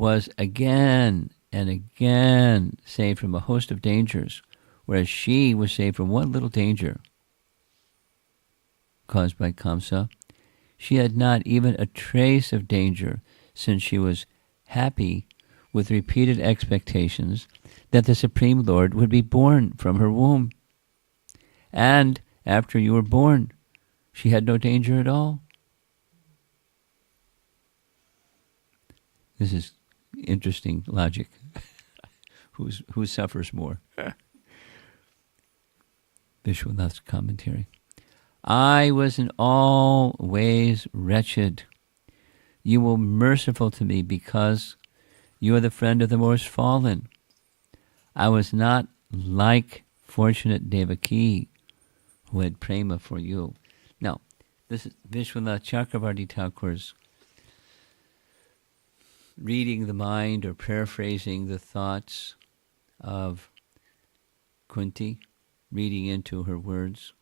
was again and again saved from a host of dangers, whereas she was saved from one little danger caused by Kamsa. She had not even a trace of danger, since she was happy with repeated expectations that the Supreme Lord would be born from her womb. And after you were born, she had no danger at all. This is interesting logic. Who suffers more? Vishwanath's commentary. I was in all ways wretched. You were merciful to me because you are the friend of the most fallen. I was not like fortunate Devaki, who had prema for you. Now, this is Vishwanath Chakravarti Thakur's reading the mind or paraphrasing the thoughts of Kunti, reading into her words.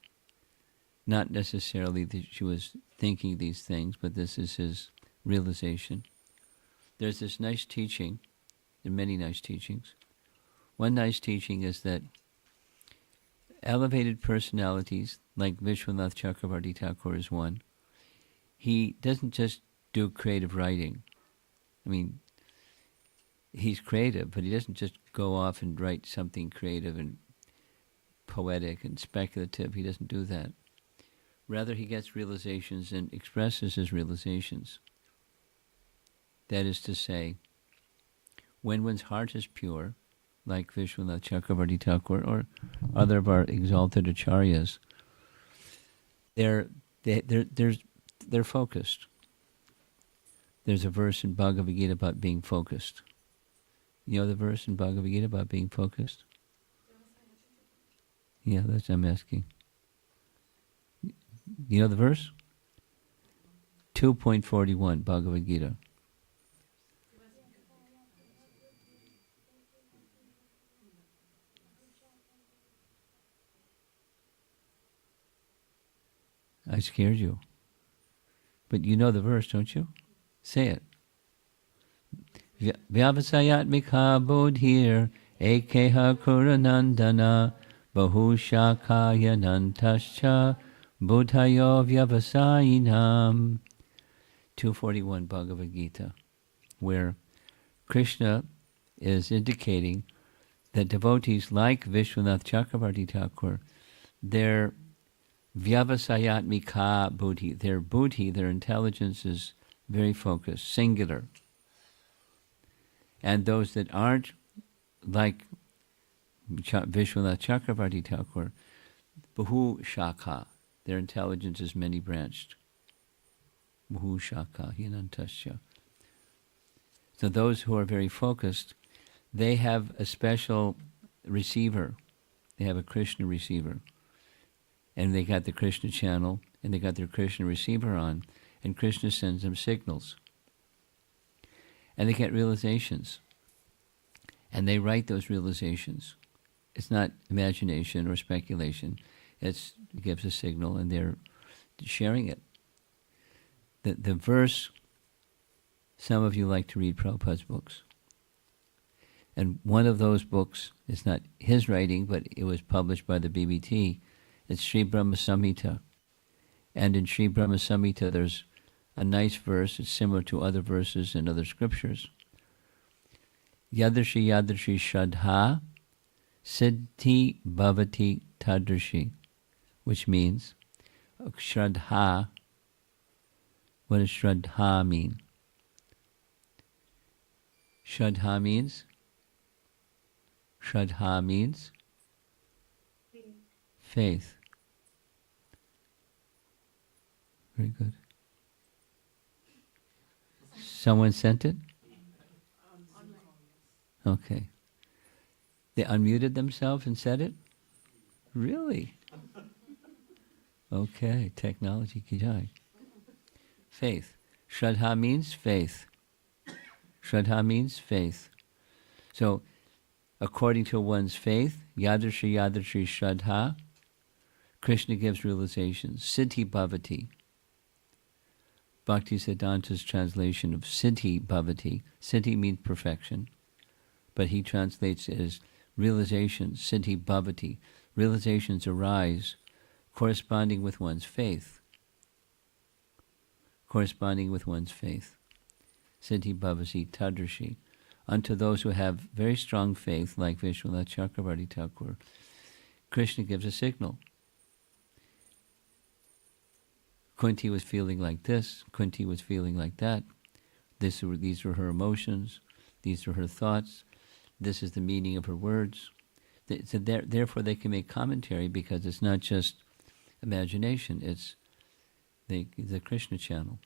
Not necessarily that she was thinking these things, but this is his realization. There's this nice teaching, there are many nice teachings. One nice teaching is that elevated personalities, like Vishwanath Chakravarti Thakur is one, he doesn't just do creative writing. I mean, he's creative, but he doesn't just go off and write something creative and poetic and speculative. He doesn't do that. Rather, he gets realizations and expresses his realizations. That is to say, when one's heart is pure, like Vishwanath Chakravarti Thakur or other of our exalted acharyas, they're focused. There's a verse in Bhagavad Gita about being focused. You know the verse in Bhagavad Gita about being focused? Yeah, that's what I'm asking. You know the verse? 2.41 Bhagavad Gita. I scared you. But you know the verse, don't you? Say it. Vyavasayatmika bodhir ekeha kuranandana bahushakaya nantascha buddhayo vyavasayinam. 241 Bhagavad Gita, where Krishna is indicating that devotees like Vishwanath Chakravarti Thakur, their vyavasayatmika buddhi, their intelligence is very focused, singular. And those that aren't like Vishwanath Chakravarti Thakur, bahu shakha, their intelligence is many-branched. Bahu shakha hinantasya. So those who are very focused, they have a special receiver. They have a Krishna receiver. And they got the Krishna channel, and they got their Krishna receiver on, and Krishna sends them signals. And they get realizations. And they write those realizations. It's not imagination or speculation. It gives a signal, and they're sharing it. The verse, some of you like to read Prabhupada's books. And one of those books is not his writing, but it was published by the BBT. It's Sri Brahma Samhita. And in Sri Brahma Samhita, there's a nice verse. It's similar to other verses in other scriptures. Yadrashi yadrashi shraddha siddhi bhavati tadrashi, which means shraddha. What does shraddha mean? Shraddha means faith. Very good. Someone sent it? Okay. They unmuted themselves and said it? Really? Okay, technology ki jai. Faith. Shraddha means faith. Shraddha means faith. So, according to one's faith, yadrashi yadrashi shraddha, Krishna gives realizations. Siddhi bhavati. Bhaktisiddhanta's translation of Siddhi Bhavati. Siddhi means perfection, but he translates it as realizations, Siddhi Bhavati. Realizations arise corresponding with one's faith. Corresponding with one's faith. Siddhi Bhavasi Tadrashi. Unto those who have very strong faith, like Vishwanath Chakravarti Thakur, Krishna gives a signal. Kunti was feeling like this, Kunti was feeling like that. These were her emotions, these were her thoughts, this is the meaning of her words. So therefore they can make commentary, because it's not just imagination, it's the Krishna channel.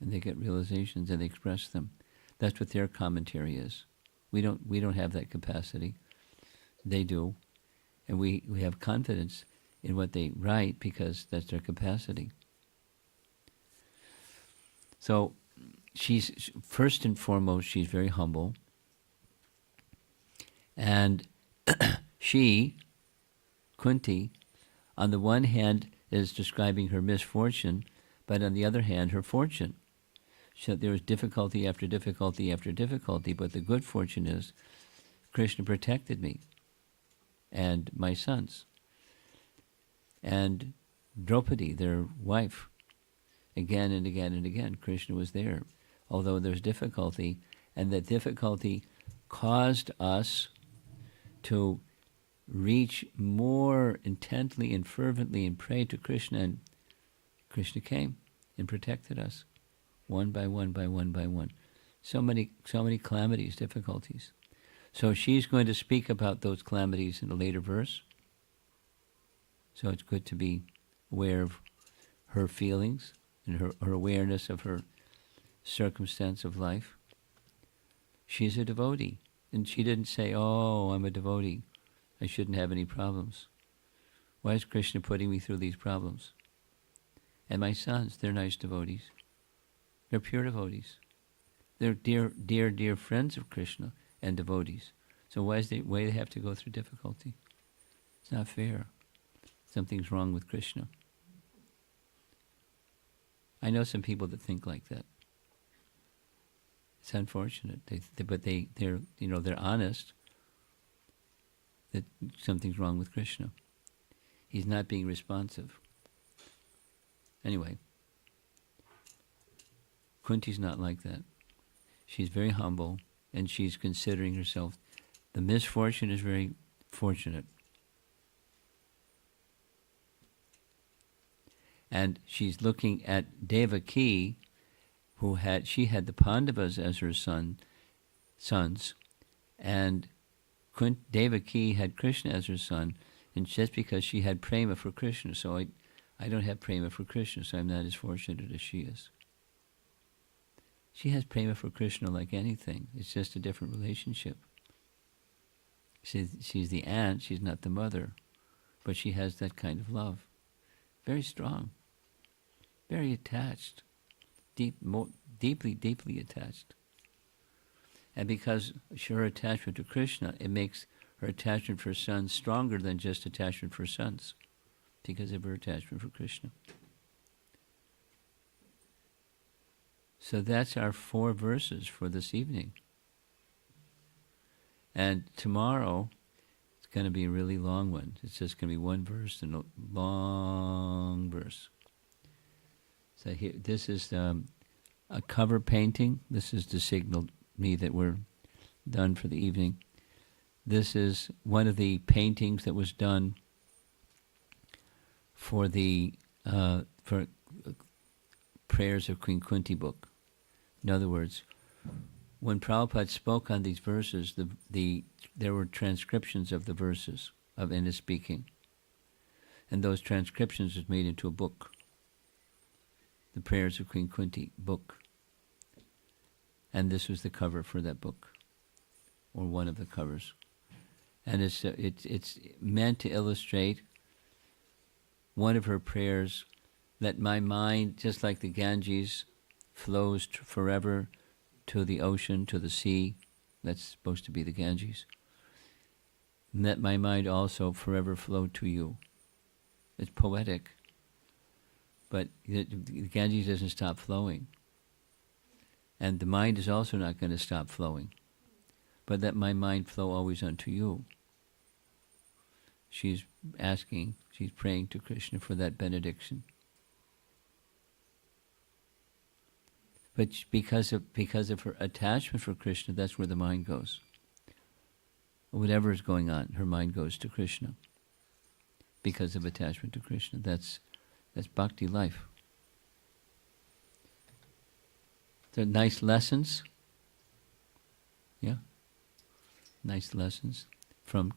And they get realizations and they express them. That's what their commentary is. We don't have that capacity. They do. And we have confidence in what they write because that's their capacity. So she's, first and foremost, she's very humble. And she, Kunti, on the one hand is describing her misfortune, but on the other hand, her fortune. So there was difficulty after difficulty after difficulty, but the good fortune is Krishna protected me and my sons. And Draupadi, their wife, again and again and again, Krishna was there, although there's difficulty, and that difficulty caused us to reach more intently and fervently and pray to Krishna, and Krishna came and protected us, one by one by one by one. So many calamities, difficulties. So she's going to speak about those calamities in a later verse. So it's good to be aware of her feelings and her awareness of her circumstance of life. She's a devotee. And she didn't say, oh, I'm a devotee, I shouldn't have any problems. Why is Krishna putting me through these problems? And my sons, they're nice devotees. They're pure devotees. They're dear friends of Krishna and devotees. So why do they have to go through difficulty? It's not fair. Something's wrong with Krishna. I know some people that think like that. It's unfortunate, but they're honest that something's wrong with Krishna. He's not being responsive. Anyway, Kunti's not like that. She's very humble, and she's considering herself. The misfortune is very fortunate. And she's looking at Devaki, she had the Pandavas as her sons, and Devaki had Krishna as her son, and just because she had prema for Krishna, so I don't have prema for Krishna, so I'm not as fortunate as she is. She has prema for Krishna like anything. It's just a different relationship. She's the aunt, she's not the mother, but she has that kind of love. Very strong, very attached, deeply attached. And because her attachment to Krishna, it makes her attachment for sons stronger than just attachment for sons, because of her attachment for Krishna. So that's our 4 verses for this evening. And tomorrow, it's going to be a really long one. It's just going to be 1 verse and a long verse. So here, this is a cover painting. This is to signal me that we're done for the evening. This is one of the paintings that was done for the for Prayers of Queen Kunti book. In other words, when Prabhupada spoke on these verses, there were transcriptions of the verses in his speaking, and those transcriptions was made into a book, the Prayers of Queen Kunti book, and this was the cover for that book, or one of the covers, and it's meant to illustrate one of her prayers, that my mind, just like the Ganges, flows forever to the ocean, to the sea. That's supposed to be the Ganges. And that my mind also forever flow to you. It's poetic, but the Ganges doesn't stop flowing. And the mind is also not going to stop flowing. But let my mind flow always unto you. She's asking, she's praying to Krishna for that benediction. But because of her attachment for Krishna, that's where the mind goes. Whatever is going on, her mind goes to Krishna. Because of attachment to Krishna. That's bhakti life. They're nice lessons. Yeah. Nice lessons from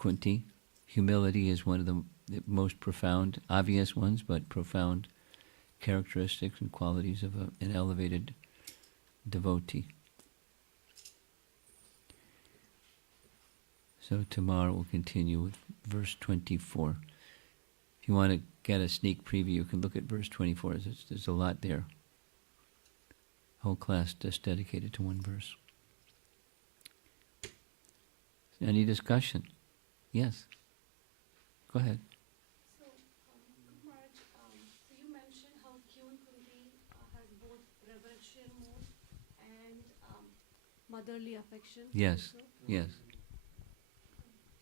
Kunti. Humility is one of the most profound, obvious ones, but profound characteristics and qualities of an elevated devotee. So tomorrow we'll continue with verse 24. If you want to get a sneak preview, you can look at verse 24. There's a lot there. Whole class just dedicated to one verse. Any discussion? Yes. Go ahead. So, Maharaj, so you mentioned how Kyun Kunti has both reverential mode and motherly affection. Yes. Also. Yes.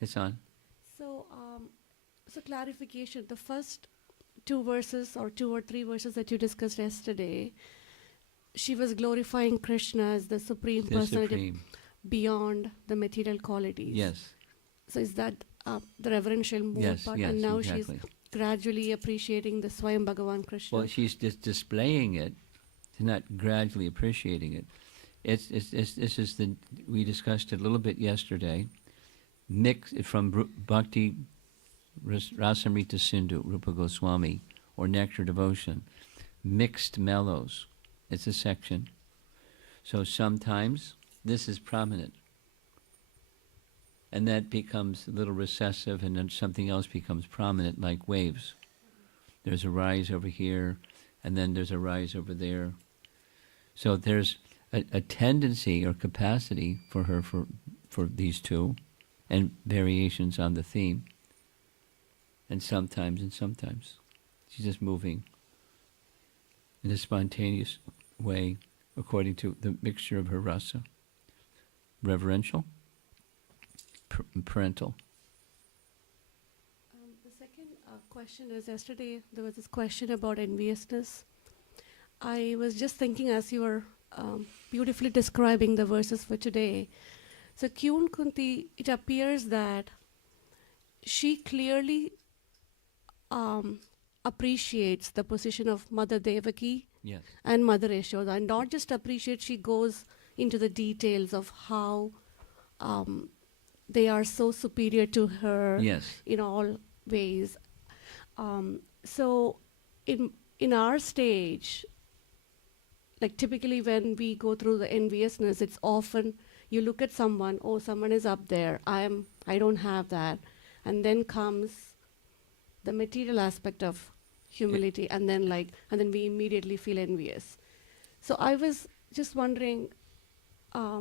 It's on. So, so clarification, the first two verses or two or three verses that you discussed yesterday, she was glorifying Krishna as the Supreme Personality beyond the material qualities. Yes. So is that the reverential mode Yes, part? yes, And now exactly. she's gradually appreciating the Swayam Bhagavan Krishna. Well, she's just displaying it. She's not gradually appreciating it. This is we discussed it a little bit yesterday. Mix from Bhakti Rasamrita Sindhu, Rupa Goswami, or Nectar Devotion. Mixed mellows. It's a section. So sometimes this is prominent. And that becomes a little recessive, and then something else becomes prominent, like waves. There's a rise over here, and then there's a rise over there. So there's a tendency or capacity for her for these two, and variations on the theme. And sometimes. She's just moving in a spontaneous way according to the mixture of her rasa. Reverential, parental. The second question is, yesterday there was this question about enviousness. I was just thinking as you were beautifully describing the verses for today. So Kyun Kunti, it appears that she clearly appreciates the position of Mother Devaki Yes. and Mother Yashoda, and not just appreciate, she goes into the details of how they are so superior to her. Yes. In all ways. So in our stage, like typically when we go through the enviousness, it's often you look at someone, oh, someone is up there, I don't have that. And then comes the material aspect of humility, and then we immediately feel envious. So I was just wondering,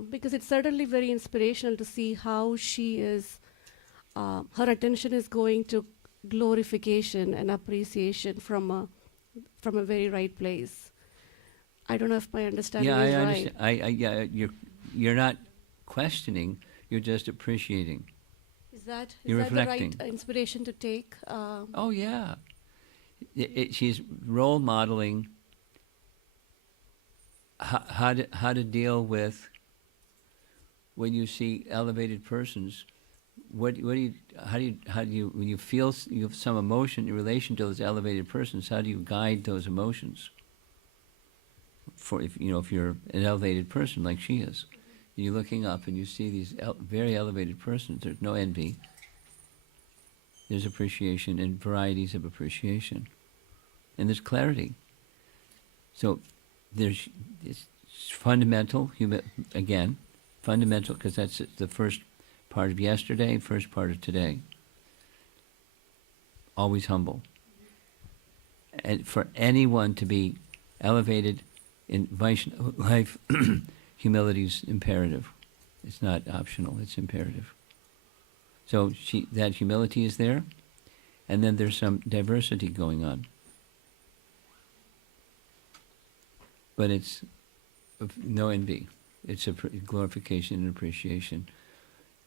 because it's certainly very inspirational to see how she is, her attention is going to glorification and appreciation from a very right place. I don't know if my understanding is right. Understand. You're not questioning, you're just appreciating. Is that You're the right reflecting. inspiration to take? Oh yeah. She's role modeling how to deal with when you see elevated persons. How do you when you feel you have some emotion in relation to those elevated persons? How do you guide those emotions? For if you're an elevated person like she is, you're looking up and you see these very elevated persons. There's no envy. There's appreciation and varieties of appreciation, and there's clarity. So it's fundamental. Fundamental, because that's the first part of yesterday, first part of today. Always humble. And for anyone to be elevated in Vaishnava life, humility is imperative. It's not optional, it's imperative. So that humility is there, and then there's some diversity going on. but it's of no envy. It's a glorification and appreciation.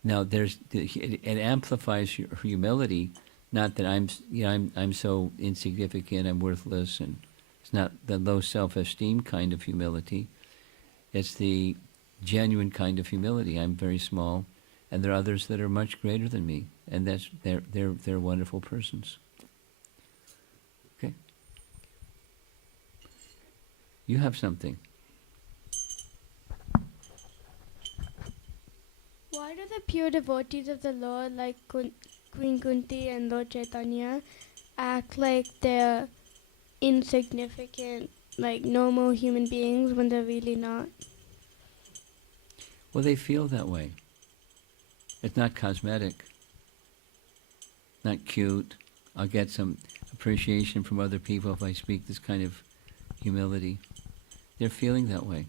Now, it amplifies your humility. Not that I'm so insignificant, I'm worthless, and it's not the low self-esteem kind of humility. It's the genuine kind of humility. I'm very small, and there are others that are much greater than me, and they're wonderful persons. Okay. You have something. Why do the pure devotees of the Lord, like Queen Kunti and Lord Chaitanya, act like they're insignificant, like normal human beings when they're really not? Well, they feel that way. It's not cosmetic, not cute. I'll get some appreciation from other people if I speak this kind of humility. They're feeling that way.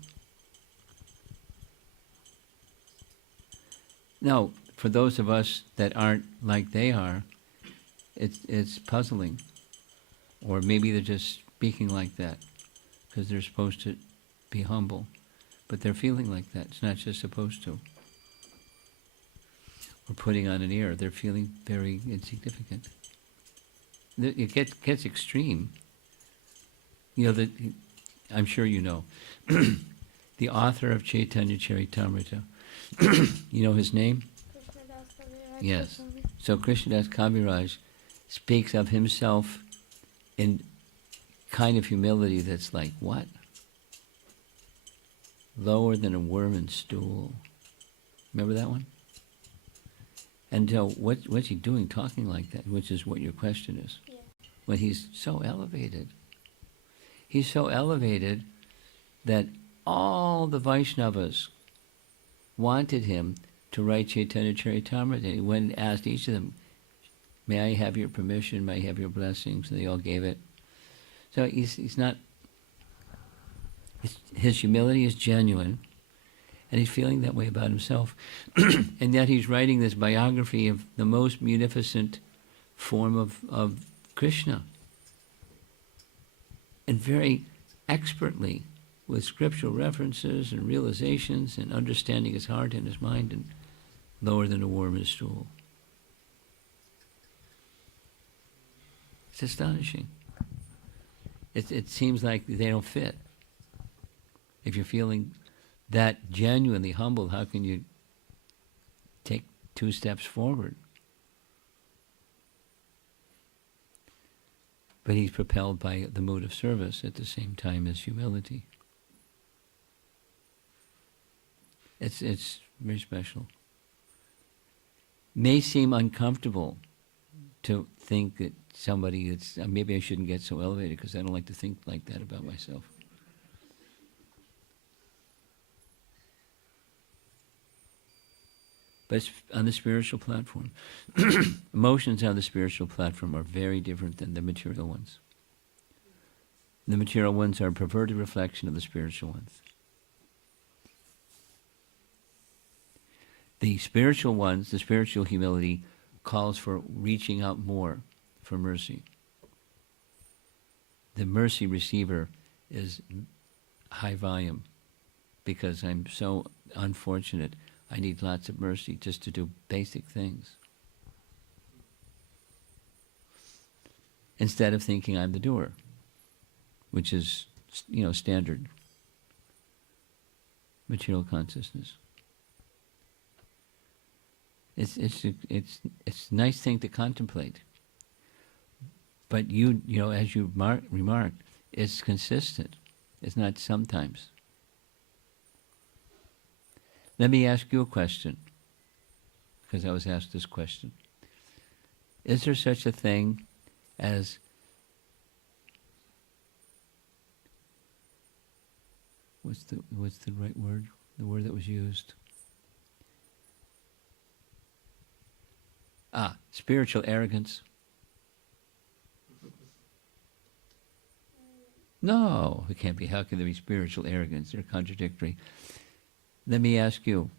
Now, for those of us that aren't like they are, it's puzzling. Or maybe they're just speaking like that because they're supposed to be humble. But they're feeling like that. It's not just supposed to. Or putting on an air. They're feeling very insignificant. It gets extreme. You know, I'm sure you know. The author of Chaitanya Charitamrita. You know his name? Krishnadas Kaviraj Yes. Goswami. So Krishnadas Kaviraj speaks of himself in kind of humility that's like, what? Lower than a worm in stool. Remember that one? And so what's he doing talking like that, which is what your question is. Yeah. When he's so elevated. He's so elevated that all the Vaishnavas wanted him to write Chaitanya Charitamrita. And he went and asked each of them, may I have your permission, may I have your blessings? And they all gave it. So he's not, his humility is genuine, and he's feeling that way about himself. And yet he's writing this biography of the most munificent form of Krishna. And very expertly, with scriptural references and realizations and understanding his heart and his mind, and lower than a worm in a stool. It's astonishing. It seems like they don't fit. If you're feeling that genuinely humble, how can you take 2 steps forward? But he's propelled by the mood of service at the same time as humility. It's very special. May seem uncomfortable to think that somebody that's, maybe I shouldn't get so elevated because I don't like to think like that about myself. But it's on the spiritual platform. Emotions on the spiritual platform are very different than the material ones. The material ones are a perverted reflection of the spiritual ones. The spiritual ones, the spiritual humility, calls for reaching out more for mercy. The mercy receiver is high volume because I'm so unfortunate. I need lots of mercy just to do basic things. Instead of thinking I'm the doer, which is, standard material consciousness. It's a nice thing to contemplate. But as you remarked, it's consistent. It's not sometimes. Let me ask you a question, because I was asked this question. Is there such a thing as what's the right word? The word that was used? Spiritual arrogance. No, it can't be. How can there be spiritual arrogance? They're contradictory. Let me ask you,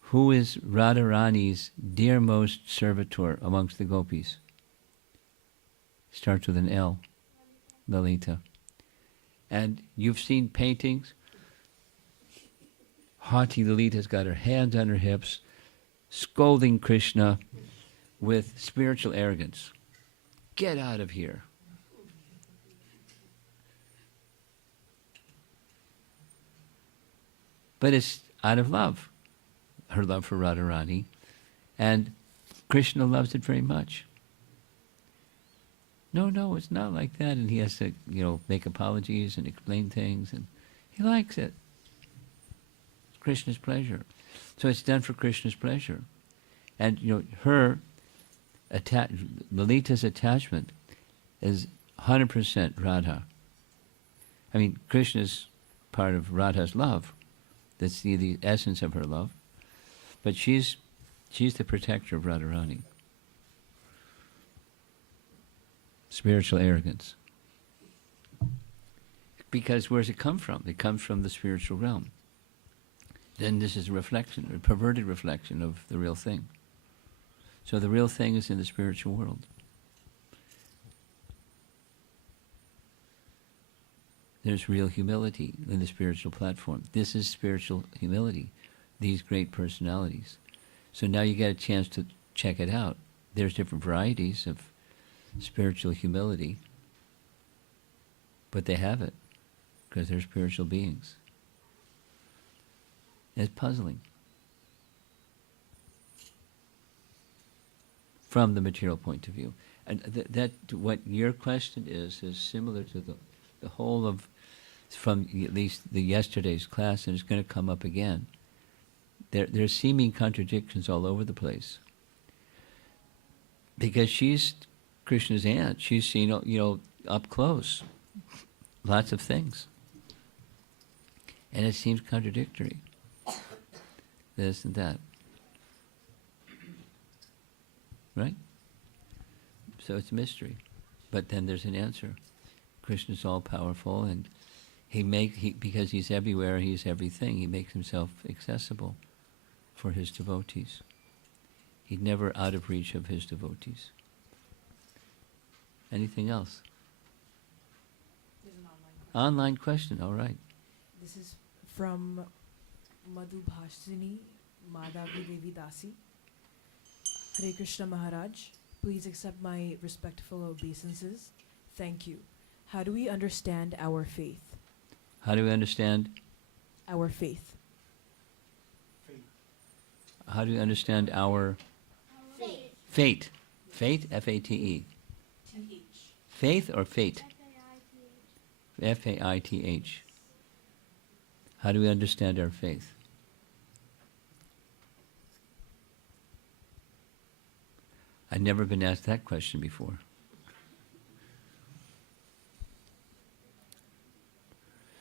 who is Radharani's dearmost servitor amongst the gopis? Starts with an L. Lalita. And you've seen paintings. Haughty Lalita's got her hands on her hips, scolding Krishna with spiritual arrogance. Get out of here. But it's out of love, her love for Radharani, and Krishna loves it very much. No, it's not like that, and he has to, make apologies and explain things, and he likes it. It's Krishna's pleasure. So it's done for Krishna's pleasure. And, Lalita's attachment is 100% Radha. I mean, Krishna's part of Radha's love. That's the essence of her love. But she's the protector of Radharani. Spiritual arrogance. Because where does it come from? It comes from the spiritual realm. Then this is a reflection, a perverted reflection of the real thing. So the real thing is in the spiritual world. There's real humility in the spiritual platform. This is spiritual humility, these great personalities. So now you get a chance to check it out. There's different varieties of spiritual humility, but they have it because they're spiritual beings. It's puzzling from the material point of view. And that what your question is similar to the whole of, from at least the yesterday's class, and it's going to come up again. There's seeming contradictions all over the place. Because she's Krishna's aunt. She's seen, up close, lots of things. And it seems contradictory. This and that. Right? So it's a mystery. But then there's an answer. Krishna's all-powerful, and because he's everywhere, he's everything. He makes himself accessible for his devotees. He's never out of reach of his devotees. Anything else? There's an online Online question, question. all right. This is from Madhubhashini Madhavi Devi Dasi. Hare Krishna Maharaj, please accept my respectful obeisances. Thank you. How do we understand our faith? How do we understand? Our faith. How do you understand our fate? Fate, F-A-T-E. Faith or fate? F-A-I-T-H. How do we understand our faith? I've never been asked that question before.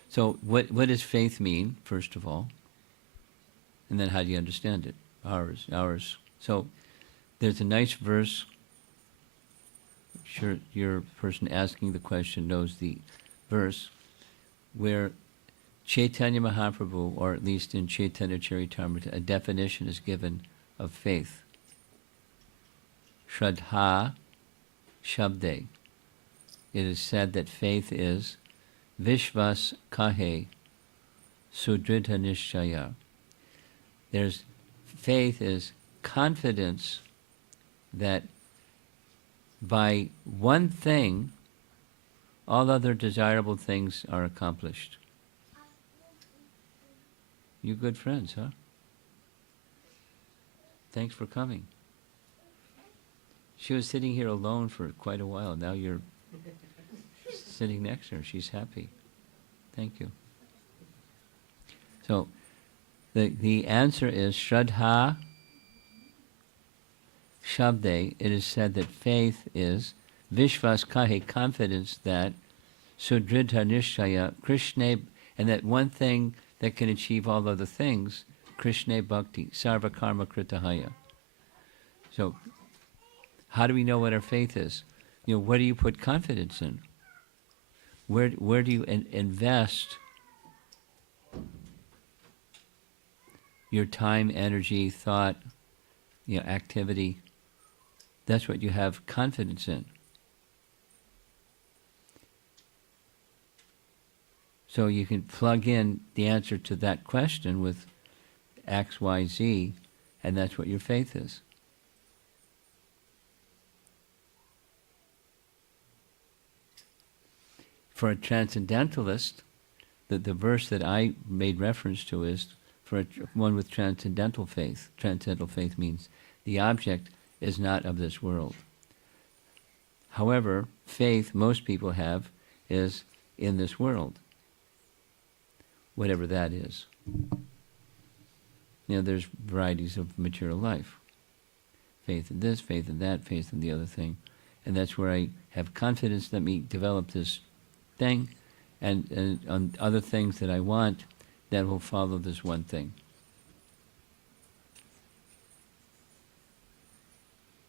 So what does faith mean, first of all? And then how do you understand it? Ours. So there's a nice verse. I'm sure your person asking the question knows the verse where Chaitanya Mahaprabhu, or at least in Chaitanya Charitamrita, a definition is given of faith. Shraddha Shabde. It is said that faith is Vishvas Kahe Sudrita Nishchaya. There's faith is confidence that by one thing, all other desirable things are accomplished. You good friends, huh? Thanks for coming. She was sitting here alone for quite a while. Now you're sitting next to her. She's happy. Thank you. So, the answer is Shraddha Shabde. It is said that faith is Vishvas Kahe, confidence that Sudrita Nishchaya, Krishna, and that one thing that can achieve all other things, Krishna Bhakti, Sarva Karma Kritahaya. So, how do we know what our faith is? What do you put confidence in? Where do you invest your time, energy, thought, activity? That's what you have confidence in. So you can plug in the answer to that question with X, Y, Z, and that's what your faith is. For a transcendentalist, the verse that I made reference to is for one with transcendental faith. Transcendental faith means the object is not of this world. However, faith most people have is in this world, whatever that is. There's varieties of material life. Faith in this, faith in that, faith in the other thing. And that's where I have confidence. Let me develop this thing, and on other things that I want, that will follow this one thing.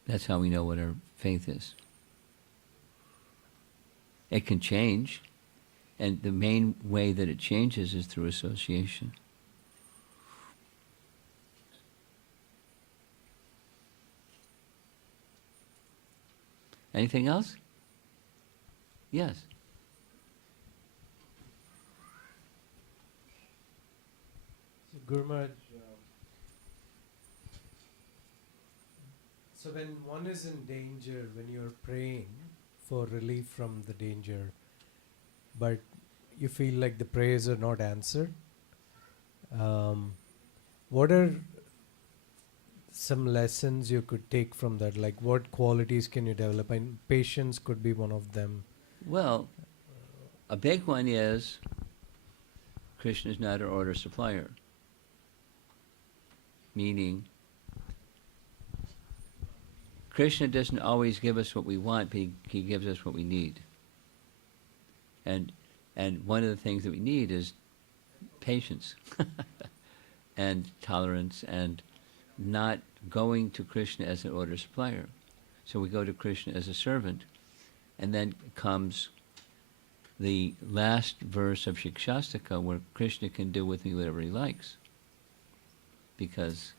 That's how we know what our faith is. It can change, and the main way that it changes is through association. Anything else? Yes. So Guru Maharaj, so when one is in danger, when you're praying for relief from the danger, but you feel like the prayers are not answered, what are some lessons you could take from that? Like, what qualities can you develop? And patience could be one of them. Well, a big one is Krishna is not our order supplier. Meaning, Krishna doesn't always give us what we want, but he gives us what we need. And one of the things that we need is patience and tolerance, and not going to Krishna as an order supplier. So we go to Krishna as a servant, and then comes the last verse of Shikshashtaka, where Krishna can do with me whatever he likes, because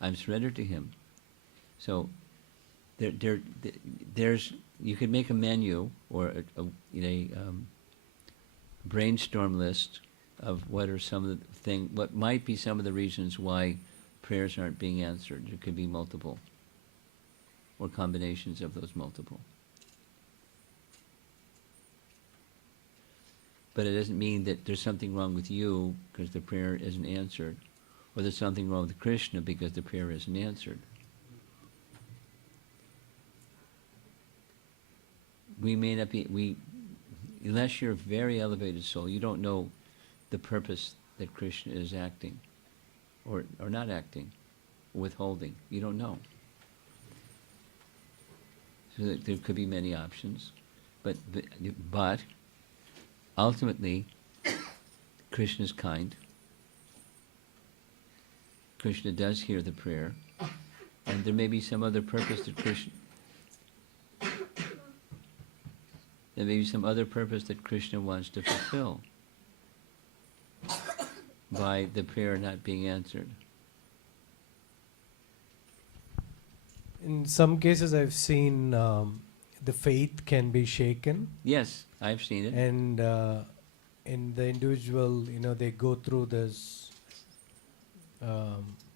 I'm surrendered to him. So there's you could make a menu or a brainstorm list of what are some of the what might be some of the reasons why prayers aren't being answered. It could be multiple, or combinations of those multiple. But it doesn't mean that there's something wrong with you because the prayer isn't answered, or there's something wrong with Krishna because the prayer isn't answered. We may not be, unless you're a very elevated soul, you don't know the purpose that Krishna is acting, or not acting, withholding. You don't know. So there could be many options, but ultimately, Krishna is kind. Krishna does hear the prayer, and there may be some other purpose that Krishna. There may be some other purpose that Krishna wants to fulfill by the prayer not being answered. In some cases, I've seen the faith can be shaken. Yes, I've seen it. And in the individual, they go through this.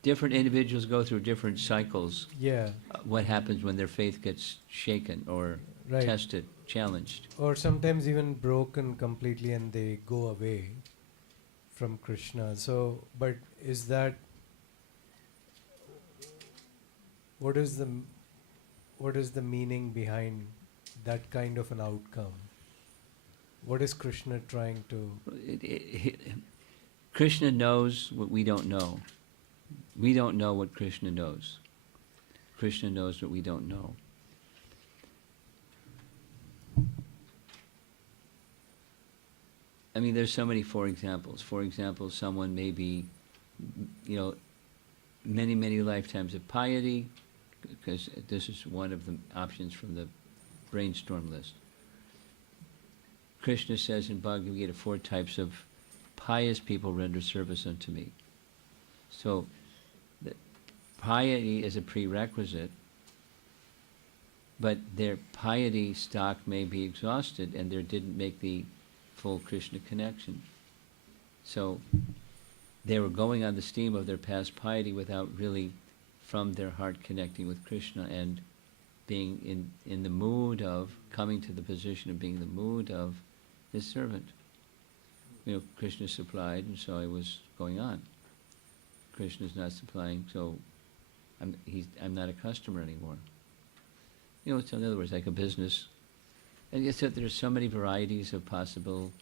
Different individuals go through different cycles. Yeah. What happens when their faith gets shaken or Right. tested, challenged? Or sometimes even broken completely, and they go away from Krishna. So, but is that what is the meaning behind that kind of an outcome? What is Krishna trying to? Krishna knows what we don't know. We don't know what Krishna knows. Krishna knows what we don't know. I mean, there's so many for examples. For example, someone may be, many, many lifetimes of piety, because this is one of the options from the brainstorm list. Krishna says in Bhagavad Gita, 4 types of pious people render service unto me. So, piety is a prerequisite, but their piety stock may be exhausted, and they didn't make the full Krishna connection. So they were going on the steam of their past piety without really, from their heart, connecting with Krishna and being in the mood of, coming to the position of being the mood of his servant. You know, Krishna supplied, and so I was going on. Krishna's not supplying, so I'm not a customer anymore. You know, so in other words, like a business. And yet there's so many varieties of possible